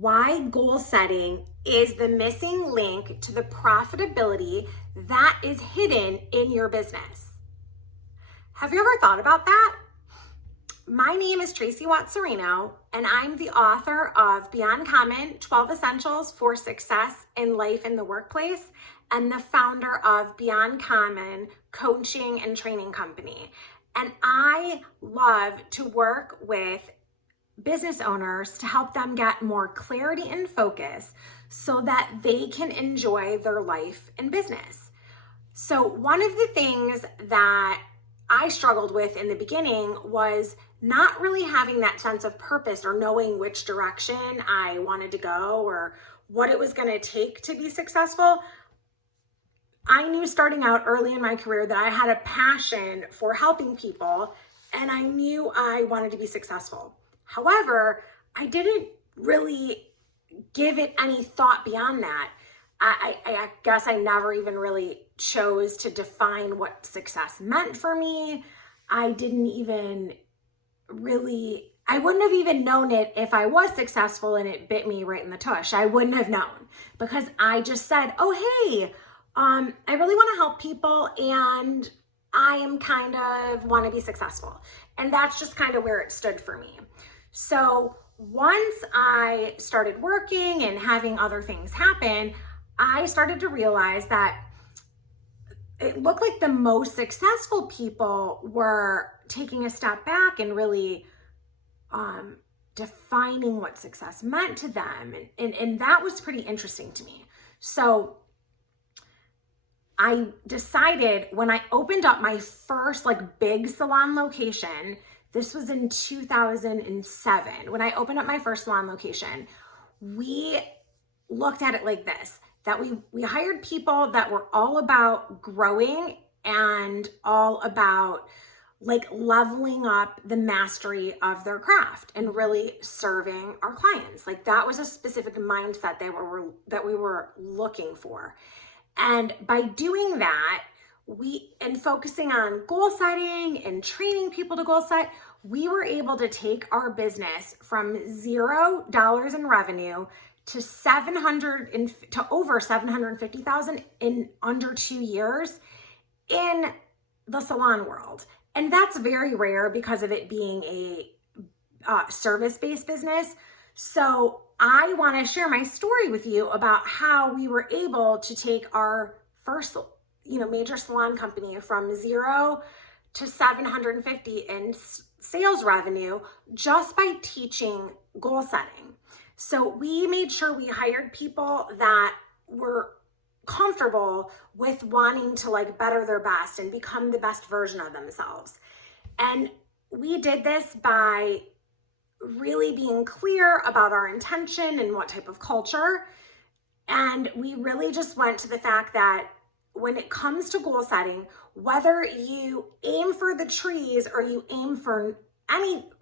why goal setting is the missing link to the profitability that is hidden in your business. Have you ever thought about that? My name is Tracy Watts-Serino, and I'm the author of Beyond Common, 12 Essentials for Success in Life and the Workplace, and the founder of Beyond Common Coaching and Training Company. And I love to work with business owners to help them get more clarity and focus so that they can enjoy their life and business. So one of the things that I struggled with in the beginning was not really having that sense of purpose or knowing which direction I wanted to go or what it was going to take to be successful. I knew starting out early in my career that I had a passion for helping people, and I knew I wanted to be successful. However, I didn't really give it any thought beyond that. I guess I never even really chose to define what success meant for me. I wouldn't have even known it if I was successful and it bit me right in the tush. I wouldn't have known because I just said, oh, hey, I really want to help people and I am want to be successful. And that's just kind of where it stood for me. So once I started working and having other things happen, I started to realize that it looked like the most successful people were taking a step back and really defining what success meant to them. And that was pretty interesting to me. So I decided when I opened up my first big salon location, this was in 2007. When I opened up my first salon location, we looked at it like this, that we hired people that were all about growing and all about leveling up the mastery of their craft and really serving our clients. That was a specific mindset that we were looking for. And by doing that, and focusing on goal setting and training people to goal set, we were able to take our business from $0 in revenue to over $750,000 in under 2 years in the salon world. And that's very rare because of it being a service-based business. So I want to share my story with you about how we were able to take our first major salon company from 0 to 750 in sales revenue just by teaching goal setting. So we made sure we hired people that were comfortable with wanting to better their best and become the best version of themselves. And we did this by really being clear about our intention and what type of culture. And we really just went to the fact that when it comes to goal setting, whether you aim for the trees or you aim for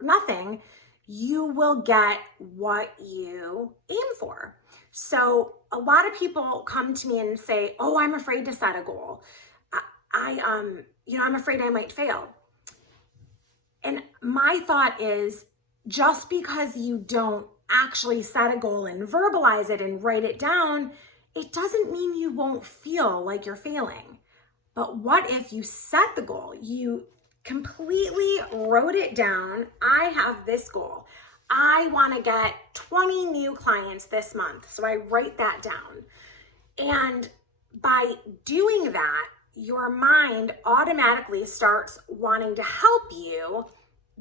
nothing, you will get what you aim for. So a lot of people come to me and say, oh, I'm afraid to set a goal. I'm afraid I might fail. And my thought is, just because you don't actually set a goal and verbalize it and write it down, it doesn't mean you won't feel like you're failing. But what if you set the goal? You completely wrote it down. I have this goal. I want to get 20 new clients this month. So I write that down. And by doing that, your mind automatically starts wanting to help you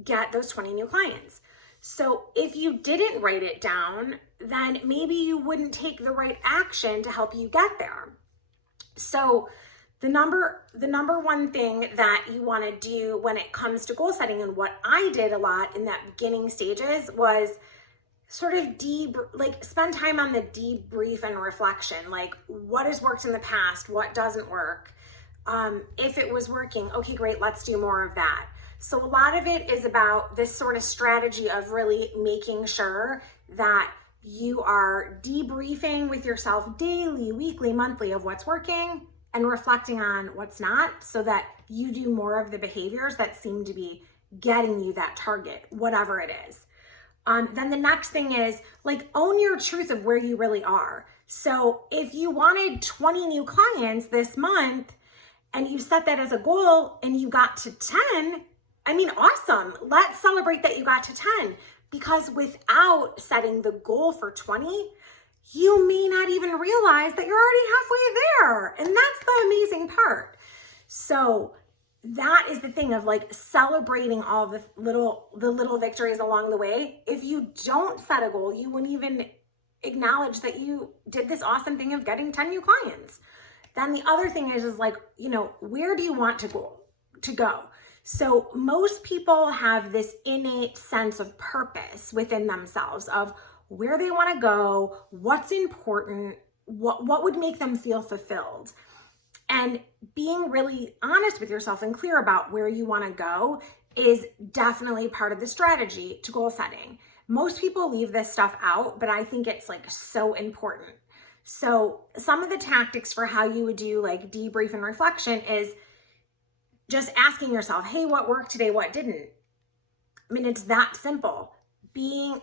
get those 20 new clients. So if you didn't write it down, then maybe you wouldn't take the right action to help you get there. So the number one thing that you want to do when it comes to goal setting, and what I did a lot in that beginning stages, was sort of spend time on the debrief and reflection. What has worked in the past? What doesn't work? If it was working, okay, great, let's do more of that. So a lot of it is about this sort of strategy of really making sure that you are debriefing with yourself daily, weekly, monthly of what's working and reflecting on what's not, so that you do more of the behaviors that seem to be getting you that target, whatever it is. Then the next thing is like own your truth of where you really are. So if you wanted 20 new clients this month and you set that as a goal and you got to 10, I mean, awesome. Let's celebrate that you got to 10, because without setting the goal for 20, you may not even realize that you're already halfway there. And that's the amazing part. So that is the thing of like celebrating all the little victories along the way. If you don't set a goal, you wouldn't even acknowledge that you did this awesome thing of getting 10 new clients. Then the other thing is like, where do you want to go? So most people have this innate sense of purpose within themselves of where they want to go, what's important, what would make them feel fulfilled. And being really honest with yourself and clear about where you want to go is definitely part of the strategy to goal setting. Most people leave this stuff out, but I think it's like so important. So some of the tactics for how you would do like debrief and reflection is just asking yourself, hey, what worked today? What didn't? I mean, it's that simple. Being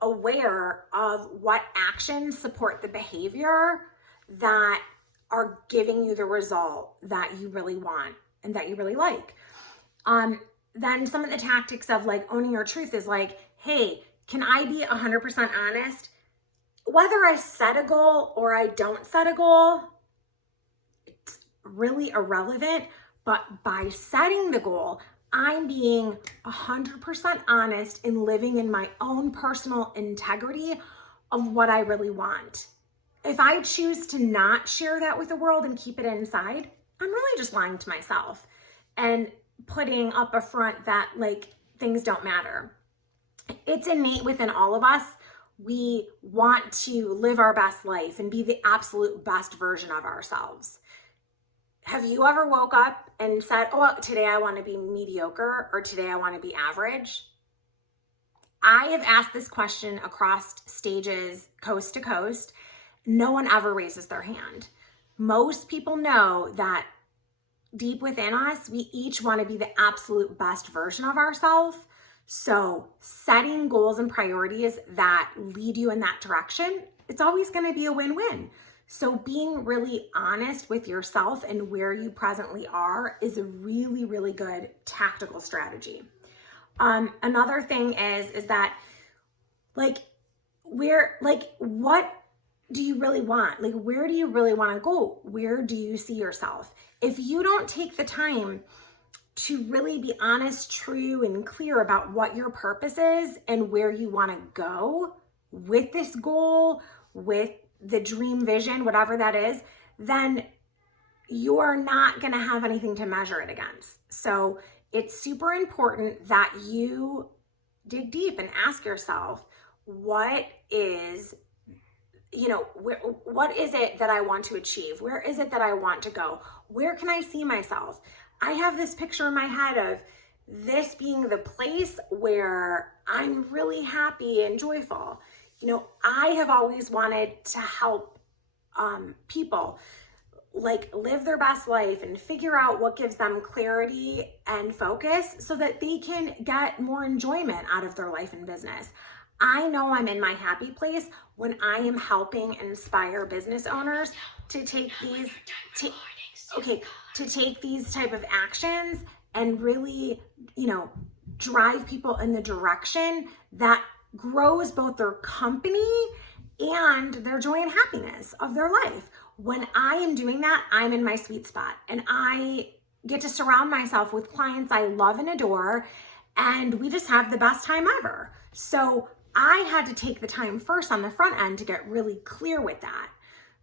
aware of what actions support the behavior that are giving you the result that you really want and that you really like. Then some of the tactics of like owning your truth is like, hey, can I be 100% honest? Whether I set a goal or I don't set a goal, it's really irrelevant. But by setting the goal, I'm being 100% honest in living in my own personal integrity of what I really want. If I choose to not share that with the world and keep it inside, I'm really just lying to myself and putting up a front that like things don't matter. It's innate within all of us. We want to live our best life and be the absolute best version of ourselves. Have you ever woke up and said, oh, today I want to be mediocre or today I want to be average? I have asked this question across stages, coast to coast. No one ever raises their hand. Most people know that deep within us, we each want to be the absolute best version of ourselves. So setting goals and priorities that lead you in that direction, it's always going to be a win-win. So being really honest with yourself and where you presently are is a really, really good tactical strategy. Another thing is that what do you really want? Like, where do you really want to go? Where do you see yourself? If you don't take the time to really be honest, true, and clear about what your purpose is and where you want to go with this goal, with the dream vision, whatever that is, then you're not going to have anything to measure it against. So it's super important that you dig deep and ask yourself, what is it that I want to achieve? Where is it that I want to go? Where can I see myself? I have this picture in my head of this being the place where I'm really happy and joyful. I have always wanted to help people like live their best life and figure out what gives them clarity and focus so that they can get more enjoyment out of their life and business. I know I'm in my happy place when I am helping inspire business owners to take these type of actions and really, drive people in the direction that grows both their company and their joy and happiness of their life. When I am doing that, I'm in my sweet spot and I get to surround myself with clients I love and adore, and we just have the best time ever. So I had to take the time first on the front end to get really clear with that,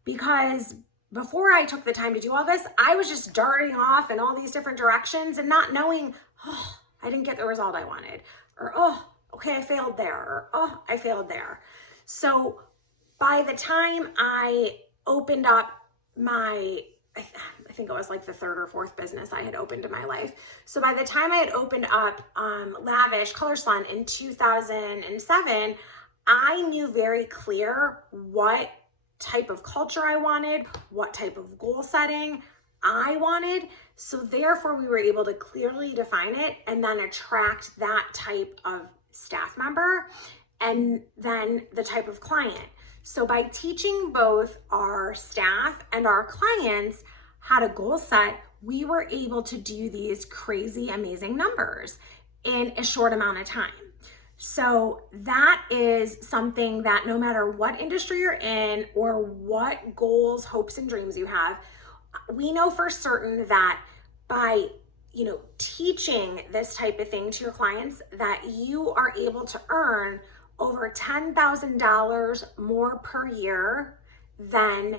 because before I took the time to do all this, I was just darting off in all these different directions and not knowing, I didn't get the result I wanted, or, okay, I failed there, or, I failed there. So by the time I opened up I think it was like the third or fourth business I had opened in my life. So by the time I had opened up Lavish Color Salon in 2007, I knew very clear what type of culture I wanted, what type of goal setting I wanted. So therefore we were able to clearly define it and then attract that type of staff member and then the type of client. So by teaching both our staff and our clients how to goal set, we were able to do these crazy, amazing numbers in a short amount of time. So that is something that no matter what industry you're in or what goals, hopes, and dreams you have, we know for certain that by teaching this type of thing to your clients, that you are able to earn over $10,000 more per year than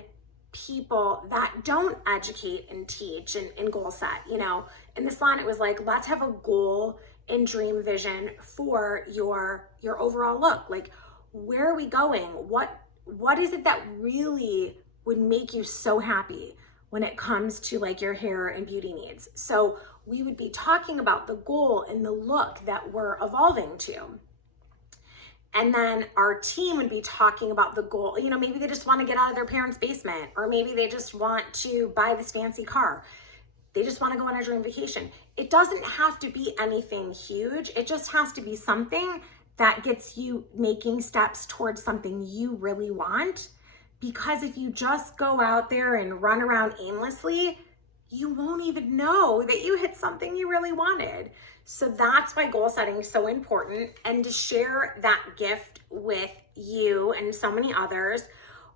people that don't educate and teach and goal set. In the salon, it was like, let's have a goal and dream vision for your overall look. Like, where are we going? What is it that really would make you so happy when it comes to like your hair and beauty needs? So we would be talking about the goal and the look that we're evolving to. And then our team would be talking about the goal. Maybe they just want to get out of their parents' basement, or maybe they just want to buy this fancy car. They just want to go on a dream vacation. It doesn't have to be anything huge. It just has to be something that gets you making steps towards something you really want. Because if you just go out there and run around aimlessly, you won't even know that you hit something you really wanted. So that's why goal setting is so important. And to share that gift with you and so many others,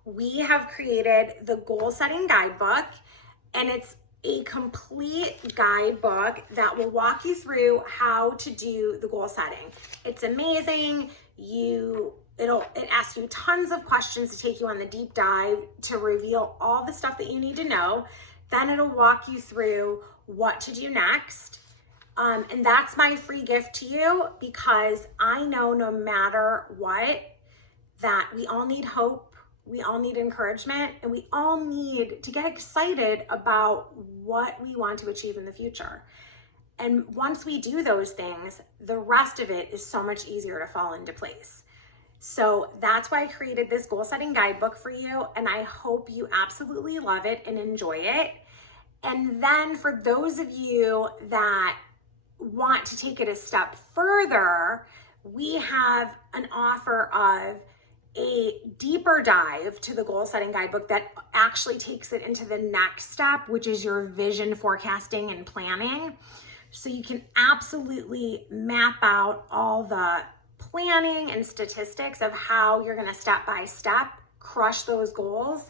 we have created the Goal Setting Guidebook, and it's a complete guidebook that will walk you through how to do the goal setting. It's amazing. It asks you tons of questions to take you on the deep dive to reveal all the stuff that you need to know. Then it'll walk you through what to do next. And that's my free gift to you, because I know no matter what, that we all need hope, we all need encouragement, and we all need to get excited about what we want to achieve in the future. And once we do those things, the rest of it is so much easier to fall into place. So that's why I created this goal setting guidebook for you, and I hope you absolutely love it and enjoy it. And then for those of you that want to take it a step further, we have an offer of a deeper dive to the goal setting guidebook that actually takes it into the next step, which is your vision forecasting and planning. So you can absolutely map out all the planning and statistics of how you're going to step by step crush those goals.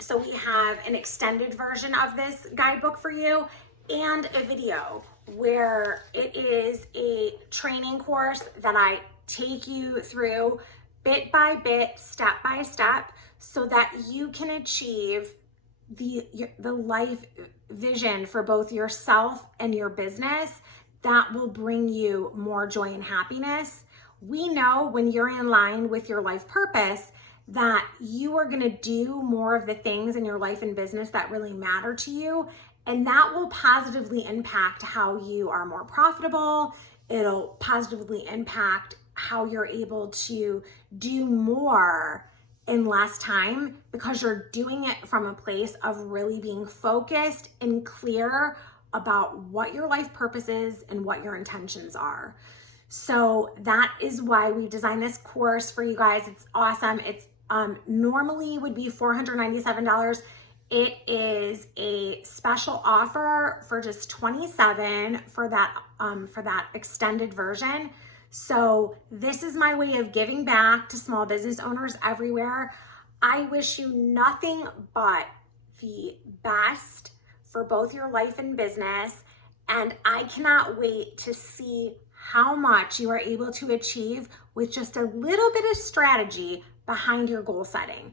So we have an extended version of this guidebook for you and a video where it is a training course that I take you through bit by bit, step by step, so that you can achieve the life vision for both yourself and your business that will bring you more joy and happiness. We know when you're in line with your life purpose that you are going to do more of the things in your life and business that really matter to you, and that will positively impact how you are more profitable. It'll positively impact how you're able to do more in less time, because you're doing it from a place of really being focused and clear about what your life purpose is and what your intentions are. So that is why we designed this course for you guys. It's awesome. It's normally would be $497. It is a special offer for just $27 for that extended version. So this is my way of giving back to small business owners everywhere. I wish you nothing but the best for both your life and business, and I cannot wait to see how much you are able to achieve with just a little bit of strategy behind your goal setting.